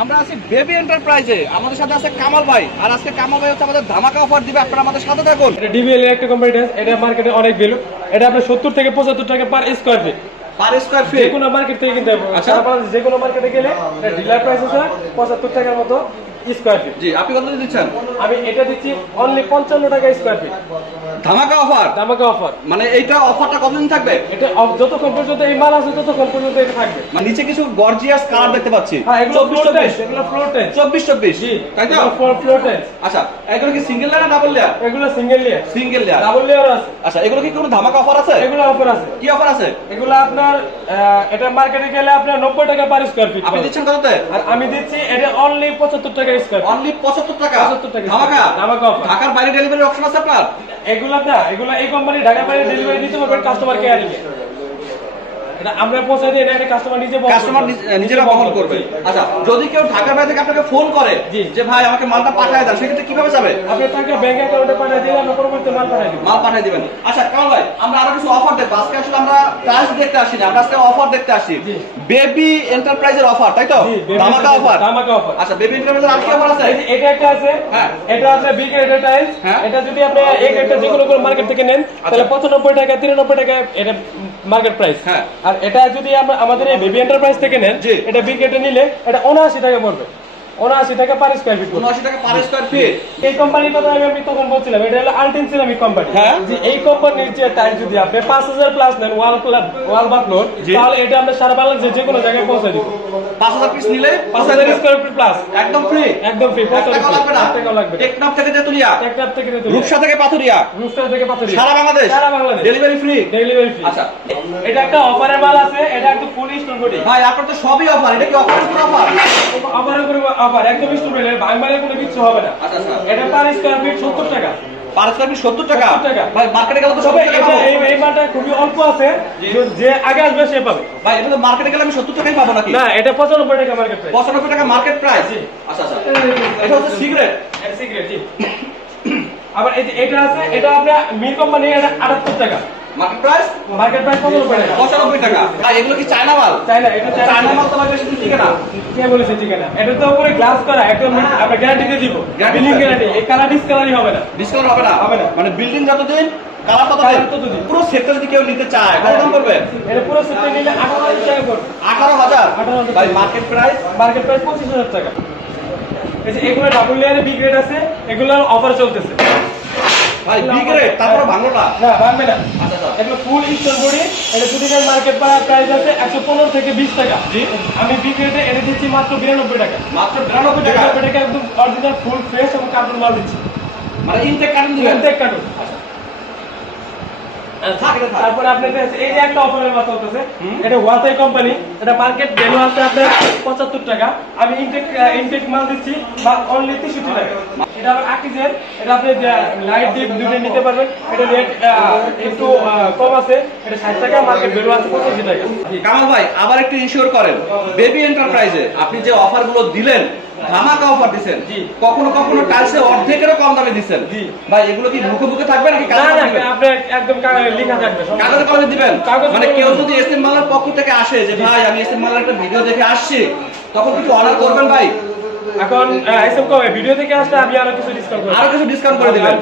আমরা আছি বেবি এন্টারপ্রাইজে আমাদের সাথে আছে কামাল ভাই। আর আজকে কামাল ভাই হচ্ছে আমাদের ধামাকা অফার দিবে। আপনারা আমাদের সাথে থাকুন। এটা ডিবিএল একটা কোম্পানি এটা মার্কেটে অনেক ভ্যালু এটা আপনার সত্তর থেকে পঁচাত্তর টাকা per square feet per square যে কোনো মার্কেট থেকে কিনতে হবে। আচ্ছা। আপনারা যে কোনো মার্কেটে গেলে ডিলার প্রাইস আছে পঁচাত্তর টাকার মতো। Square feet. জি আপনি কত দিচ্ছেন? আমি এটা দিচ্ছি অনলি পঞ্চান্ন টাকা স্কোয়ার ফিট। ধামাকা অফার দামাকে অফার মানে এইটা অফারটা কতদিন থাকবে? এটা যতক্ষণ পর্যন্ত এই মাল আছে ততক্ষণ পর্যন্ত এটা থাকবে। মানে নিচে কিছু গর্জিয়াস কালার দেখতে পাচ্ছি। হ্যাঁ এগুলো চব্বিশ ফ্লোর চব্বিশ। এগুলো ফ্লোর টাইস চব্বিশ চব্বিশ। জি তাই তো? ফ্লোর টাইস আচ্ছা এগুলো কি সিঙ্গেল লেয়ার ডাবল লেয়ার এগুলো single layer single layer double layer আছে। আচ্ছা এগুলো কি কোনো ধামাকা অফার আছে? এগুলো অফার আছে। কি অফার আছে? এগুলো আপনার এটা মার্কেটে গেলে আপনার নব্বই টাকা পার স্কোয়ার ফিট আপনি দিচ্ছেন কততে? আর আমি দিচ্ছি এটা অনলি পঁচাত্তর টাকা স্কোয়ার অনলি পঁচাত্তর টাকা। 75 টাকা। ধামাকা। ধামাকা ঢাকার বাইরে ডেলিভারি অপশন আছে আপনার? এগুলা না এগুলা এই কোম্পানি ঢাকার বাইরে ডেলিভারি দিতে পারবেন কাস্টমার কেয়ারিং এটা আমরা পৌঁছে দিই না এটা কাস্টমার নিজে কাস্টমার নিজেরা বহন করবে। আচ্ছা যদি কেউ ঢাকার বাইরে থেকে আপনাকে ফোন করে যে ভাই আমাকে মালটা পাঠায় দেন সেক্ষেত্রে কীভাবে যাবে? আপনি তাকে ব্যাংক অ্যাকাউন্টে পাঠিয়ে দিলে আমরা পরবর্তী মাল পাঠিয়ে দিব। মাল পাঠিয়ে দিবেন। আচ্ছা কামাল ভাই আমরা আরও কিছু অফার দেখব। আজকে আসলে আমরা প্রাইস দেখতে আসি না আমরা আজকে অফার দেখতে আসি। বেবি এন্টারপ্রাইজের অফার তাই তো? ধামাকা অফার ধামাকা offer। আচ্ছা বেবি এন্টারপ্রাইজের আর কি অফার আছে? এটা একটা আছে হ্যাঁ। এটা আছে বিগ রেড টাইলস। এটা যদি আপনি এক একটা যে কোনো মার্কেট থেকে নেন তাহলে পঁচানব্বই টাকা তিরানব্বই টাকা এটা মার্কেট প্রাইস হ্যাঁ। আর এটা যদি আমাদের এই বেবি এন্টারপ্রাইজ থেকে নেন। এটা বিগ নিলে এটা উনআশি টাকা পড়বে উনআশি টাকা পার স্কোয়ার ফিট উনআশি টাকা পার স্কোয়ার ফিট এই কোম্পানির কথা আমি তখন বলছিলাম এটা হলো আলটিন সিরামিক কোম্পানি হ্যাঁ। এই কোম্পানির যে টাইল যদি আপনি পাঁচ হাজার প্লাস নেন ওয়াল ওয়াল বা ফ্লোর তাহলে এটা আমরা সারা বাংলাদেশে যে কোনো জায়গায় পৌঁছে দিব। পাঁচ হাজার পিস নিলে পাঁচ হাজার স্কোয়ার ফিট প্লাস একদম ফ্রি একদম ফ্রি টাকাও লাগবে না। টাকা লাগবে না। টেকনাফ থেকে তেতুলিয়া। একটা থেকে রূপসা থেকে পাথুরিয়া। রুস্টার থেকে পাথরি সারা বাংলাদেশ। সারা Bangladesh. Delivery free delivery free আচ্ছা। এটা একটা অফারের মাল আছে এটা একদম ফুল স্টোর বডি ভাই আপনার তো সবই অফার এটা কি অফার অফার অফারের অফার একদম বডি বাংলায় কোনো কিছু হবে না। আচ্ছা আচ্ছা। এটা পার স্কয়ার ফিট 70 টাকা। পার স্কোয়ার ফিট সত্তর টাকা? 70 টাকা। ভাই মার্কেটে গেলে তো সত্তর এটা এই মালটা খুবই অল্প আছে। যে- আগে আসবে সে পাবে। ভাই এটা তো মার্কেটে গেলে আমি সত্তর টাকাই পাবো নাকি? না এটা 95 টাকা মার্কেট প্রাইস পঁচানব্বই টাকা মার্কেট প্রাইস জি। আচ্ছা আচ্ছা। এটা হচ্ছে সিগারেট সিগারেট জি। আবার এই যে এটা আছে এটা আপনার মিল কোম্পানি এটা 78 টাকা। মার্কেট প্রাইস মার্কেট প্রাইস 95 টাকা। পঁচানব্বই টাকা। ভাই এগুলো কি চায়না মাল? চাই এটা চায়না। মাল তো ভাই বেশি দিন না। কে বলেছে ঠিক আছে এটা তো উপরে গ্লাস করা একদম আমরা গ্যারান্টি দিয়ে দিব। Guarantee গ্যারান্টি এই কালার ডিসকালারই হবে না। ডিসকাউন্ট হবে না? হবে না। মানে বিল্ডিং যতদিন কালার পুরো সেক্টর যদি কেউ নিতে চায় কত দাম পড়বে এটা পুরো সেটটা নিলে 18000 টাকা পড়বে আঠারো হাজার? 18,000 ভাই মার্কেট প্রাইস মার্কেট প্রাইস 25000 টাকা। এই যে এগুলো ডাবল লেয়ারে বি গ্রেড আছে এগুলোর অফার চলতেছে। ভাই তারপরে ভাঙলো না। না ভাঙবে না। আচ্ছা আচ্ছা এগুলো ফুল স্টোর বডি এটা মার্কেট প্রাইস আছে 115 থেকে 20 টাকা। জি। আমি এটা দিচ্ছি মাত্র 92 টাকা। মাত্র বিরানব্বই টাকা? 92 টাকা একদম অরিজিনাল ফুল ফ্রেশ এবং কার্টুন মাল দিচ্ছি। মানে ইনটেক দিবেন কার্টুন। তারপরে আপনার এই যে একটা অফারের চলতেছে। এটা ওয়াসাই কোম্পানি এটা মার্কেট ভ্যালু আছে আপনার পঁচাত্তর টাকা। আমি ইনটেক ইনটেক মাল দিচ্ছি অনলি তেষট্টি টাকা। এটা আবার আকিজের এটা আপনি লাইট ডিপ দুটো নিতে পারবেন এটা রেট একটু কম আছে এটা ষাট টাকা মার্কেট ভ্যালু আছে পঁচাশি টাকা। কামাল ভাই আবার একটু ইনশিওর করেন বেবি এন্টারপ্রাইজে আপনি যে অফারগুলো দিলেন ধামাকা অফার দিচ্ছেন কখনো কখনো টাইলসে অর্ধেকেরও কম দামে। ভাই এগুলো কি মুখে মুখে থাকবে নাকি আপনি একদম লেখা থাকবে কলমে দিবেন? মানে কেউ যদি এস এম মালার পক্ষ থেকে আসে যে ভাই আমি এস এম মালার একটা ভিডিও দেখে আসছি তখন কিছু অর্ডার করবেন ভাই। এখন এসব কবে? ভিডিও থেকে আসলে আমি আরও কিছু ডিসকাউন্ট আরও কিছু ডিসকাউন্ট করে দিবেন।